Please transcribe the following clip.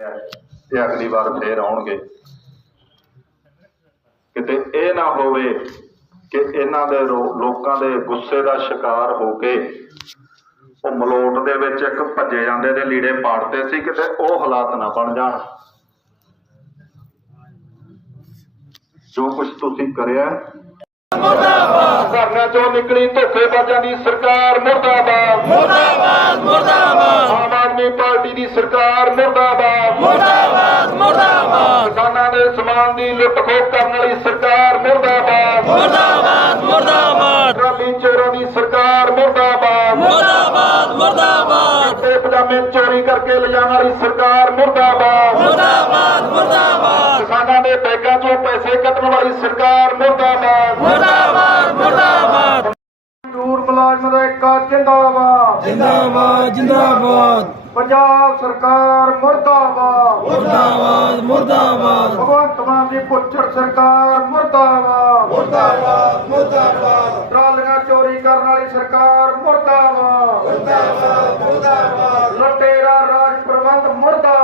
ਤੇ ਅਗਲੀ ਵਾਰ ਫੇਰ ਆਉਣਗੇ। ਕਿਤੇ ਇਹ ਨਾ ਹੋਵੇ ਕਿ ਇਹਨਾਂ ਦੇ ਲੋਕਾਂ ਦੇ ਗੁੱਸੇ ਦਾ ਸ਼ਿਕਾਰ ਹੋ ਕੇ ਉਹ ਮਲੋਟ ਦੇ ਵਿੱਚ ਇੱਕ ਭੱਜੇ ਜਾਂਦੇ ਦੇ ਲੀੜੇ ਪਾੜਦੇ ਸੀ ਕਿਤੇ ਉਹ ਹਾਲਾਤ ਨਾ ਬਣ ਜਾਣ। ਜੋ ਕੁਝ ਤੁਸੀਂ ਕਰਿਆ ਮੁਰਦਾਬਾਦ! ਘਰਨਿਆਂ ਚੋਂ ਨਿਕਲੀ ਧੋਖੇਬਾਜ਼ਾਂ ਦੀ ਸਰਕਾਰ ਮੁਰਦਾਬਾਦ। ਮੁਰਦਾਬਾਦ ਮੁਰਦਾਬਾਦ! ਦੀ ਸਰਕਾਰ ਮੁਰਦਾਬਾਦ। ਮੁਰਦਾਬਾਦ ਮੁਰਦਾਬਾਦ। ਕਿਸਾਨਾਂ ਦੇ ਸਮਾਨ ਦੀ ਲੁੱਟ ਖੋਹ ਕਰਨ ਵਾਲੀ ਸਰਕਾਰ ਮੁਰਦਾਬਾਦ। ਮੁਰਦਾਬਾਦ ਮੁਰਦਾਬਾਦ। ਟਰਾਲੀ ਚੋਰਾਂ ਦੀ ਸਰਕਾਰ ਮੁਰਦਾਬਾਦ। ਮੁਰਦਾਬਾਦ ਮੁਰਦਾਬਾਦ। ਤੇ ਪਜਾਮੇ ਚੋਰੀ ਕਰਕੇ ਲਿਜਾਣ ਵਾਲੀ ਸਰਕਾਰ ਮੁਰਦਾਬਾਦ। ਮੁਰਦਾਬਾਦ ਮੁਰਦਾਬਾਦ। ਕਿਸਾਨਾਂ ਦੇ ਬੈਂਕਾਂ ਚੋਂ ਪੈਸੇ ਕੱਟਣ ਵਾਲੀ ਸਰਕਾਰ ਮੁਰਦਾਬਾਦ। ਮੁਰਦਾਬਾਦ ਮੁਰਦਾਬਾਦ। ਮਜ਼ਦੂਰ ਮੁਲਾਜ਼ਮ ਦਾ ਇੱਕ ਜਿੰਦਾਬਾਦ। ਜਿੰਦਾਬਾਦ ਜਿੰਦਾਬਾਦ। ਪੰਜਾਬ ਸਰਕਾਰ ਮੁਰਦਾਬਾਦ। ਮੁਰਦਾਬਾਦ ਮੁਰਦਾਬਾਦ। ਭਗਵੰਤ ਮਾਨ ਦੀ ਪੁੱਛੜ ਸਰਕਾਰ ਮੁਰਦਾਬਾਦ। ਮੁਰਦਾਬਾਦ ਮੁਰਦਾਬਾਦ। ਟਰਾਲੀਆਂ ਚੋਰੀ ਕਰਨ ਵਾਲੀ ਸਰਕਾਰ ਮੁਰਦਾਬਾਦ। ਮੁਰਦਾਬਾਦ ਮੁਰਦਾਬਾਦ। ਲਟੇਰਾ ਰਾਜ ਪ੍ਰਬੰਧ ਮੁਰਦਾਬਾਦ।